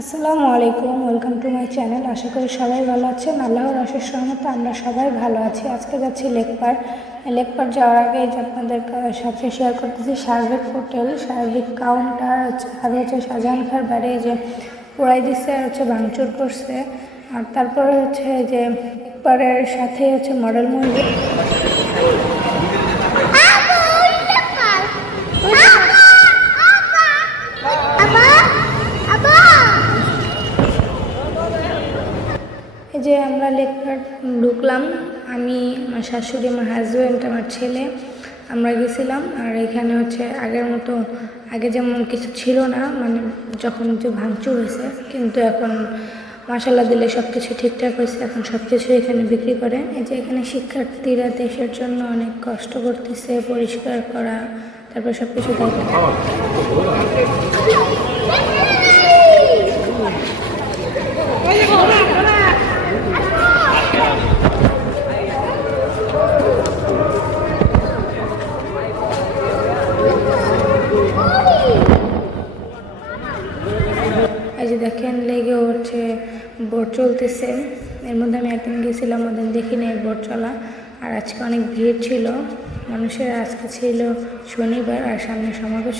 আসসালামু আলাইকুম, welcome to my channel. আশা করি সবাই ভালো আছেন। আল্লাহর অশেষ রহমতে আমরা সবাই ভালো আছি। আজকে যাচ্ছি লেকপার যাওয়ার আগে যে আপনাদের সাথে শেয়ার করতেছি সার্বিক হোটেল, সার্বিক কাউন্টার আর হচ্ছে শাহজাহান খাঁর বাড়ি যে পোড়াই দিচ্ছে আর ভাঙচুর করছে। আর তারপরে যে লেকপারের সাথে মডেল মসজিদ। এই যে আমরা লেকপার ঢুকলাম, আমি, আমার শাশুড়ি, আমার হাজব্যান্ড, আমার ছেলে, আমরা গেছিলাম। আর এখানে আগের মতো আগে যেমন কিছু ছিল না, মানে যখন ভাঙচুর হয়েছে, কিন্তু এখন মাশাআল্লাহ দিলে সব কিছু ঠিকঠাক হয়েছে। এখন সব কিছু এখানে বিক্রি করে। এই যে এখানে শিক্ষার্থীরা দেশের জন্য অনেক কষ্ট করতেছে, পরিষ্কার করা, তারপর সব কিছু এই যে দেখেন লেগে বোট চলতেছে। এর মধ্যে আমি একদিন গেছিলাম, ওদের দেখি নেই বোট চলা। আর আজকে অনেক ভিড় ছিল মানুষের। আজকে ছিল শনিবার আর সামনে সমাবেশ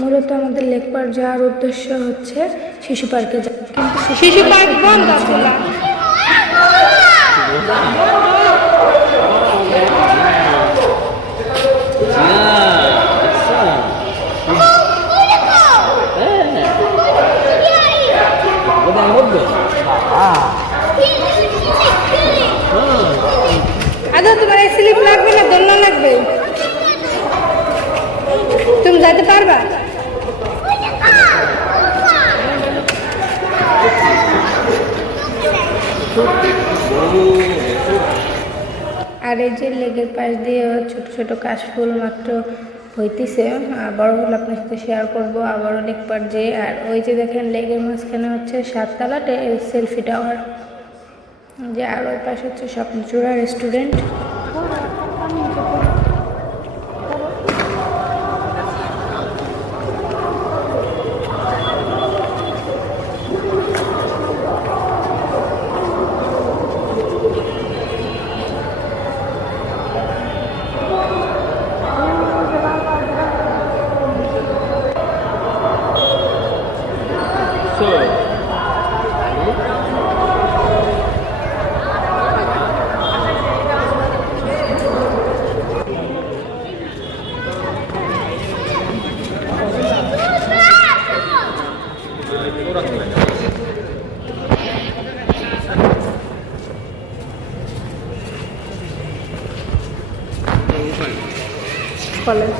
মূলত আমাদের লেকপার যাওয়ার উদ্দেশ্য হচ্ছে শিশু পার্কে যাওয়া, কিন্তু শিশু পার্ক বন্ধ ছিল। আদৌ তোমার স্লিপ লাগবে না দোলনা লাগবে? তুমি যেতে পারবা? আর এই যে লেগের পাশ দিয়ে ছোট ছোট কাশফুল মাত্র হইতেছে, বড় হলে আপনার সাথে শেয়ার করবো আবারও লেকপার যে। আর ওই যে দেখেন লেগের মাঝখানে 7 তলা সেলফি টাওয়ার যে। আর ওই পাশে স্বপ্নচূড়া রেস্টুরেন্ট। কলেজ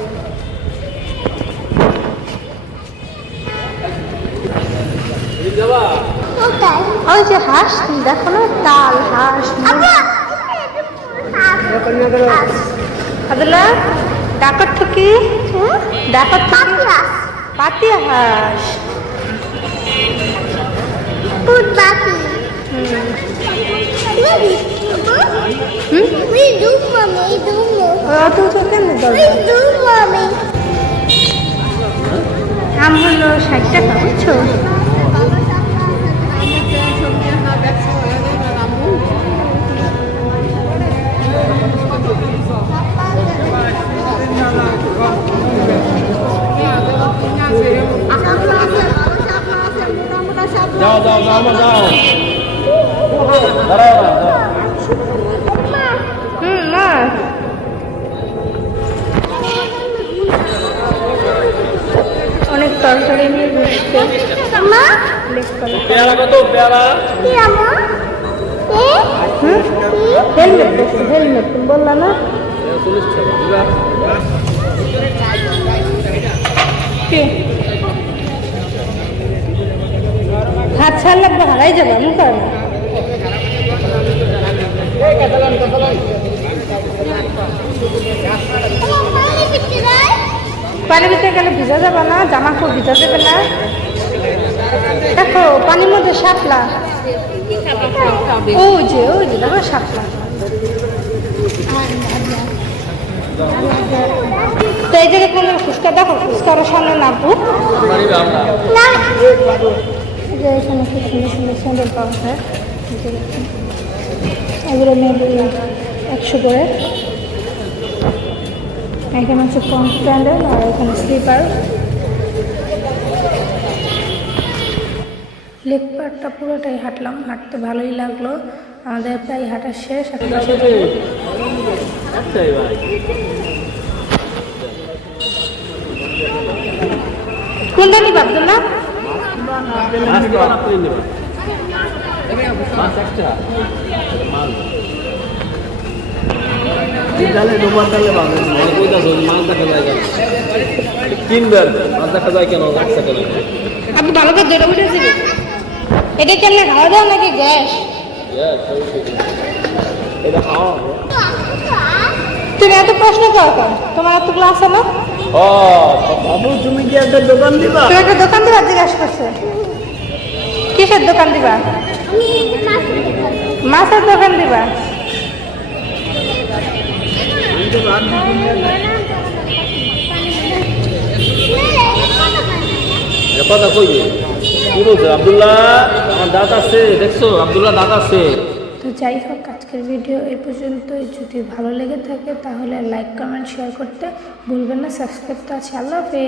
ওই যে হাঁস দেখো না, তাল হাঁস ডাকত থেকে পাতিয়া হাঁস দাম হলো 60 টাকা, বুঝছো? যাও যাও যাও যাও দাঁড়াও না অনেক তরকারি নিয়ে বসছে পেয়ারা কত পেয়ারা? হেলমেট দেখছি, হেলমেট তুমি বললা না? 40 টাকা দিবা? কি হাত ছাড় লাগবে, হারাই যাবে আমি পারবো। পানি ভিতরে গেলে ভিজা যাবে না, জামা খুব ভিজা যাবে না। দেখো পানির মধ্যে শাপলা, ওই যে দেখো শাপলা। তো এই জায়গায় কোনো ফুচকা, দেখো ফুচকার সামনে নামবো। এই যে এখানে খুব সুন্দর সুন্দর স্যান্ডেল পাওয়া যায়, এগুলো মেবি 100 করে। এখানে হচ্ছে কম স্যান্ডেল আর এখানে স্লিপার। লেক পার্কটা পুরোটাই হাঁটলাম, হাঁটতে ভালোই লাগলো। আমাদের প্রায় হাঁটা শেষ। কোনটা নিবা আব্দুল্লাহ? আপনি ভালো করে ধরে উঠেছি। এটা কেমনে খাওয়া দাওয়া নাকি গ্যাস? তুমি এত প্রশ্ন করো কেন? তোমার এত ক্লাস আছে না? তুমি কি একটা দোকান দিবা? তুমি একটা দোকান দিবা জিজ্ঞাসা করছে। কিসের দোকান দিবা? মাছের দোকান দিবা? কথা কইবে কি বলছো? আব্দুল্লাহ আমার দাঁত আছে, দেখছো আব্দুল্লাহ দাঁত আছে। তো যাই হোক, আজকের ভিডিও এই পর্যন্তই। যদি ভালো লেগে থাকে তাহলে লাইক কমেন্ট শেয়ার করতে ভুলবেন না, সাবস্ক্রাইব তো আছে। আল্লাহ হাফেজ।